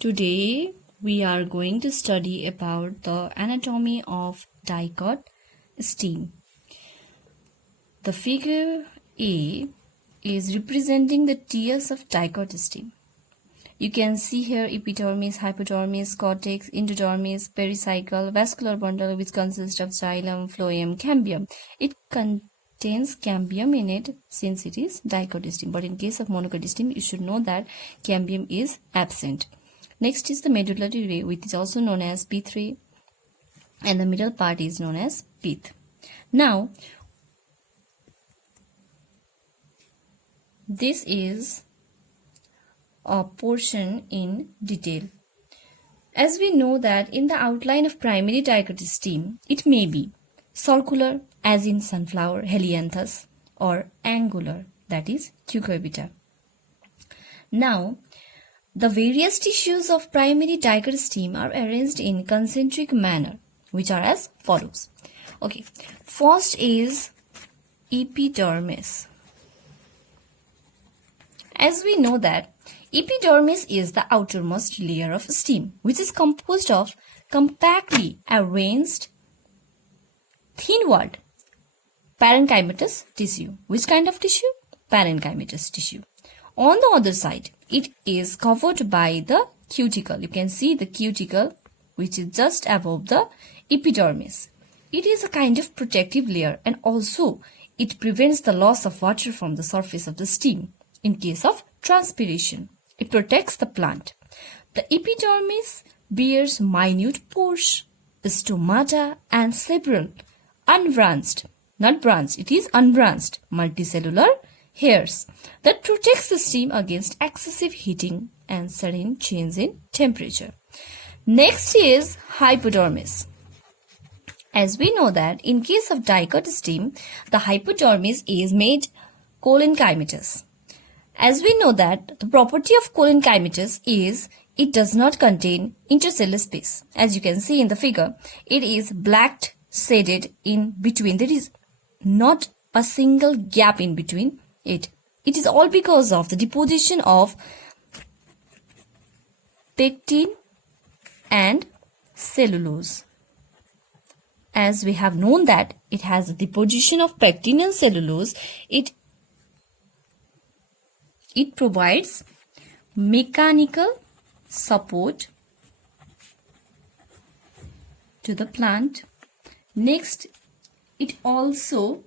Today we are going to study about the anatomy of Dicot stem. The figure A is representing the tiers of Dicot stem. You can see here Epidermis, Hypodermis, Cortex, Indo Dermis, Pericycle, Vascular Bundle, which consists of Xylem, Phloem, Cambium. It contains Cambium in it since it is Dicot stem. But in case of monocot stem, you should know that Cambium is absent. Next is the medullary ray, which is also known as P3, and the middle part is known as pith. Now, this is a portion in detail. As we know that in the outline of primary Dicot stem, it may be circular, as in sunflower, helianthus, or angular, that is cucurbita. Now, the various tissues of primary Dicot stem are arranged in concentric manner, which are as follows. Okay, first is Epidermis. As we know that Epidermis is the outermost layer of stem, which is composed of compactly arranged thin-walled parenchymatous tissue. Which kind of tissue? Parenchymatous tissue. On the other side, it is covered by the cuticle. You can see the cuticle, which is just above the epidermis. It is a kind of protective layer, and also it prevents the loss of water from the surface of the stem in case of transpiration. It protects the plant. The epidermis bears minute pores, stomata, and several unbranched, not branched, it is unbranched, multicellular hairs that protects the stem against excessive heating and sudden change in temperature. Next is hypodermis. As we know that in case of Dicot stem, the hypodermis is made collenchymatous. As we know that the property of collenchymatous is it does not contain intercellular space. As you can see in the figure, it is black shaded in between. There is not a single gap in between it. It is all because of the deposition of pectin and cellulose. As we have known that it has a deposition of pectin and cellulose, it provides mechanical support to the plant. Next, it also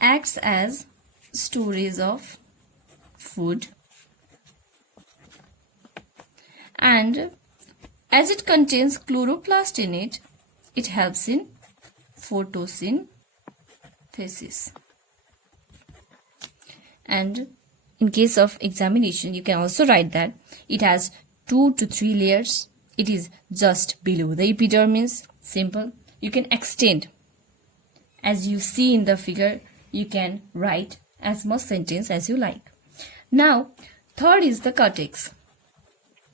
acts as storage of food, and as it contains chloroplast in it, it helps in photosynthesis. And in case of examination, you can also write that it has 2 to 3 layers. It is just below the epidermis. Simple. You can extend. As you see in the figure, you can write as much sentence as you like. Now, third is the cortex.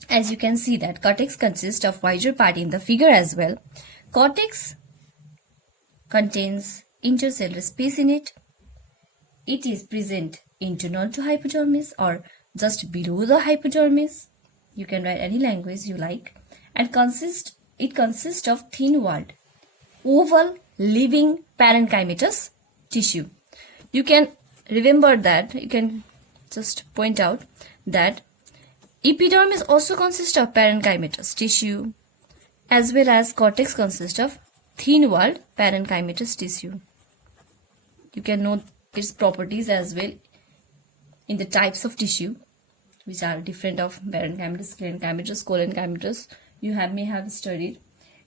As you can see that cortex consists of wider part in the figure as well. Cortex contains intercellular space in it. It is present internal to hypodermis or just below the hypodermis. You can write any language you like. And it consists of thin-walled, oval, living parenchymatous tissue. You can remember that, you can just point out that epidermis also consists of parenchymatous tissue, as well as cortex consists of thin-walled parenchymatous tissue. You can know its properties as well in the types of tissue, which are different of parenchymatous, parenchymatous, collenchymatous. You may have studied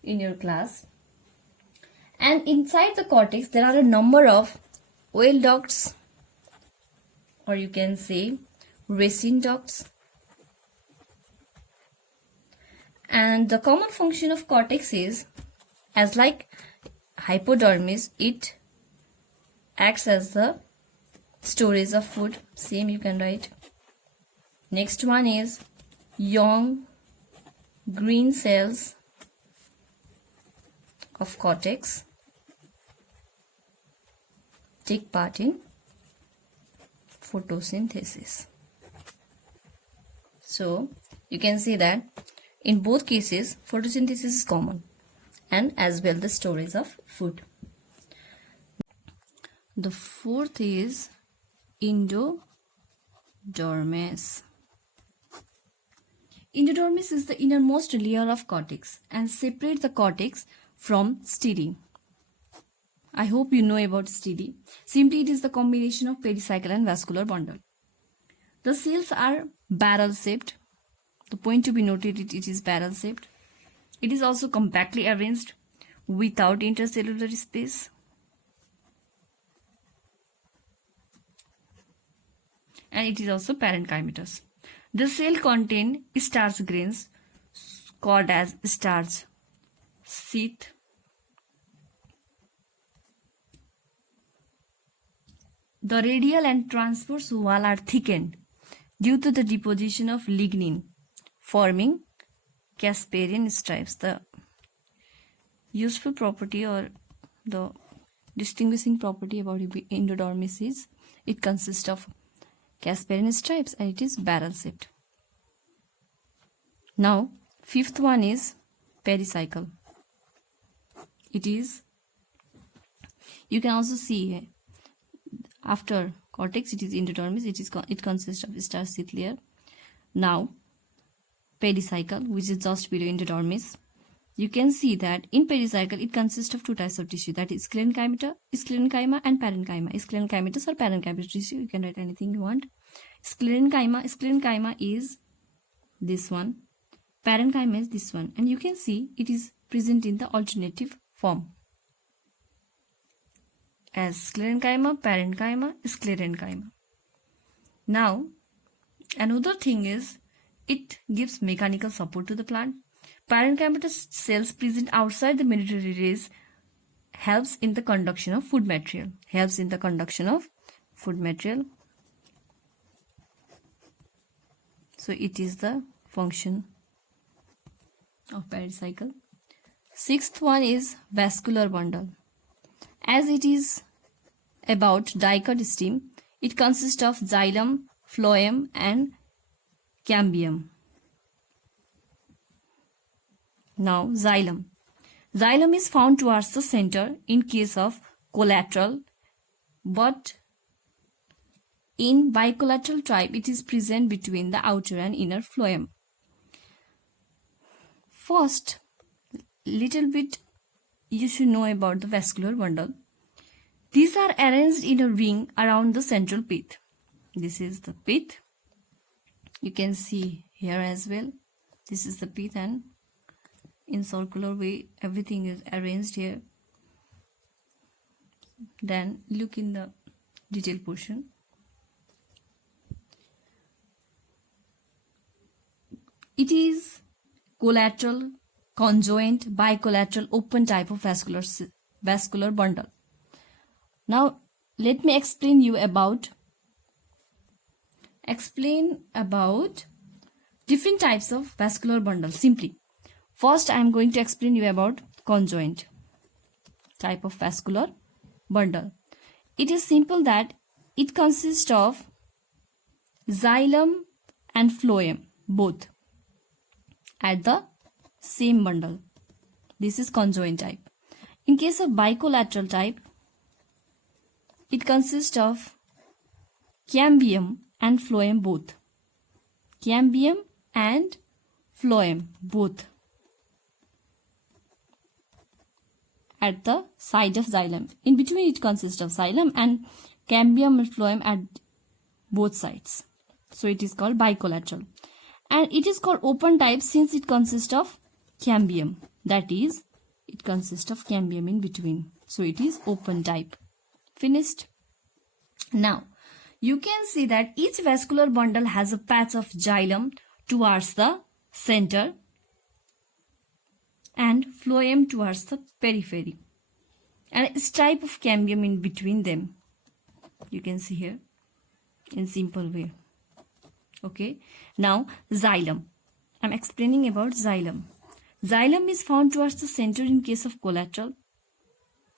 in your class. And inside the cortex, there are a number of oil ducts, or you can say racine ducts. And the common function of cortex is, as like hypodermis, it acts as the storage of food. Same you can write. Next one is young green cells of cortex take part in photosynthesis. So you can see that In both cases, photosynthesis is common, and as well the storage of food. The fourth is Indo Dermis. Indo Dermis is the innermost layer of cortex and separates the cortex from stele. I hope you know about stele. Simply, it is the combination of pericycle and vascular bundle. The cells are barrel-shaped. The point to be noted, it is barrel-shaped. It is also compactly arranged without intercellular space. And it is also parenchymatous. The cell contain starch grains called as starch sheath. The radial and transverse wall are thickened due to the deposition of lignin, forming Casparian stripes. The useful property or the distinguishing property about Indo Dermis is it consists of Casparian stripes and it is barrel shaped. Now, fifth one is pericycle. It is, you can also see after cortex, it is Indo Dermis, it consists of starch sheath layer. Now, pericycle, which is just below Indo Dermis. You can see that in pericycle, it consists of two types of tissue, that is sclerenchyma and parenchyma. Sclerenchymatous or parenchymatous tissue, you can write anything you want. Sclerenchyma is this one, parenchyma is this one, and you can see it is present in the alternative form as sclerenchyma, parenchyma, sclerenchyma. Now, another thing is it gives mechanical support to the plant. Parenchymatous cells present outside the medullary rays helps in the conduction of food material. So it is the function of pericycle. Sixth one is vascular bundle. As it is about Dicot stem, it consists of xylem, phloem and cambium. Now, xylem. Xylem is found towards the center in case of collateral, but in bicollateral type, it is present between the outer and inner phloem. First, little bit you should know about the vascular bundle. These are arranged in a ring around the central pith. This is the pith. You can see here as well. This is the pith, and in circular way everything is arranged here. Then look in the detailed portion. It is collateral, conjoint, bicollateral, open type of vascular bundle. Now let me explain about different types of vascular bundle simply. First, I am going to explain you about conjoint type of vascular bundle. It is simple that it consists of xylem and phloem both at the same bundle. This is conjoint type. In case of bicollateral type, it consists of cambium and phloem both. Cambium and phloem both at the side of xylem. In between, it consists of xylem and cambium and phloem at both sides. So it is called bicollateral. And it is called open type since it consists of cambium. That is, it consists of cambium in between. So it is open type. Finished? Now, you can see that each vascular bundle has a patch of xylem towards the center and phloem towards the periphery, and a stripe of cambium in between them. You can see here in simple way. Okay. Now, xylem. I am explaining about xylem. Xylem is found towards the center in case of collateral.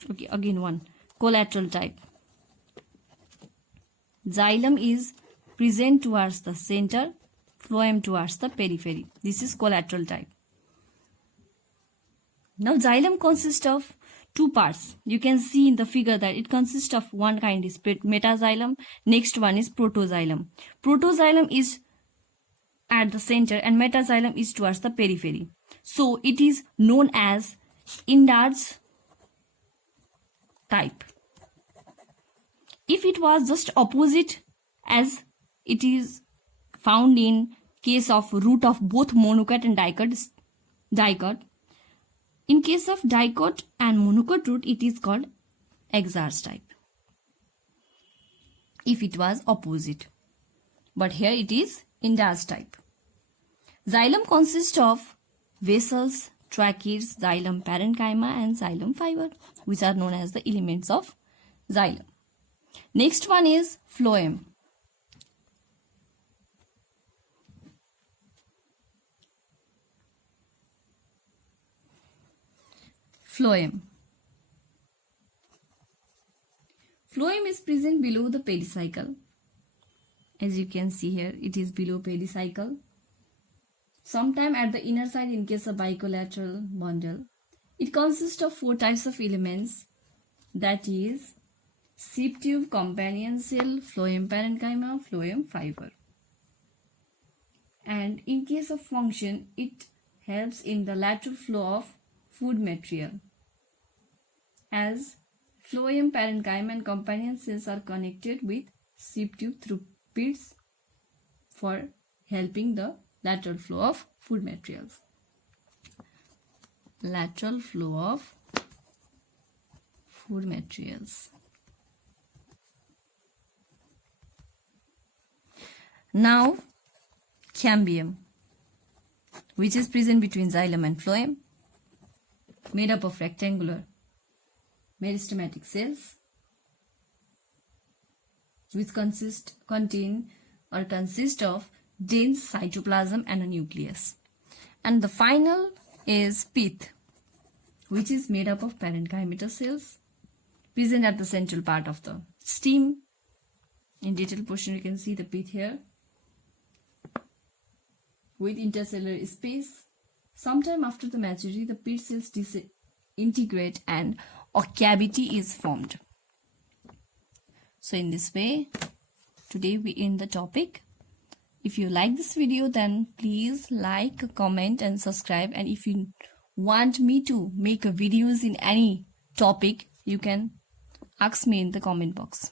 Okay, again one. Collateral type. Xylem is present towards the center. phloem towards the periphery. This is collateral type. Now xylem consists of two parts. You can see in the figure that it consists of one kind is metaxylem, next one is protoxylem. Protoxylem is at the center and metaxylem is towards the periphery. So it is known as indarch type. If it was just opposite as it is found in case of root of both monocot and dicot. In case of dicot and monocot root, it is called exarch type. If it was opposite. But here it is indarch type. Xylem consists of vessels, tracheids, xylem parenchyma and xylem fiber, which are known as the elements of xylem. Next one is phloem. Phloem. Phloem is present below the pericycle. As you can see here, it is below pericycle. Sometime at the inner side in case of bilateral bundle. It consists of four types of elements, that is seed tube, companion cell, phloem parenchyma, phloem fiber. And in case of function, it helps in the lateral flow of food material, as phloem parenchyma and companion cells are connected with seed tube through pits for helping the lateral flow of food materials. Lateral flow of food materials. Now, cambium, which is present between xylem and phloem, made up of rectangular meristematic cells, which consist of dense cytoplasm and a nucleus. And the final is pith, which is made up of parenchymatous cells present at the central part of the stem. In detailed portion, you can see the pith here with intercellular space. Sometime after the maturity, the pith cells disintegrate and a cavity is formed. So in this way, today we end the topic. If you like this video, then please like, comment and subscribe. And if you want me to make videos in any topic, you can ask me in the comment box.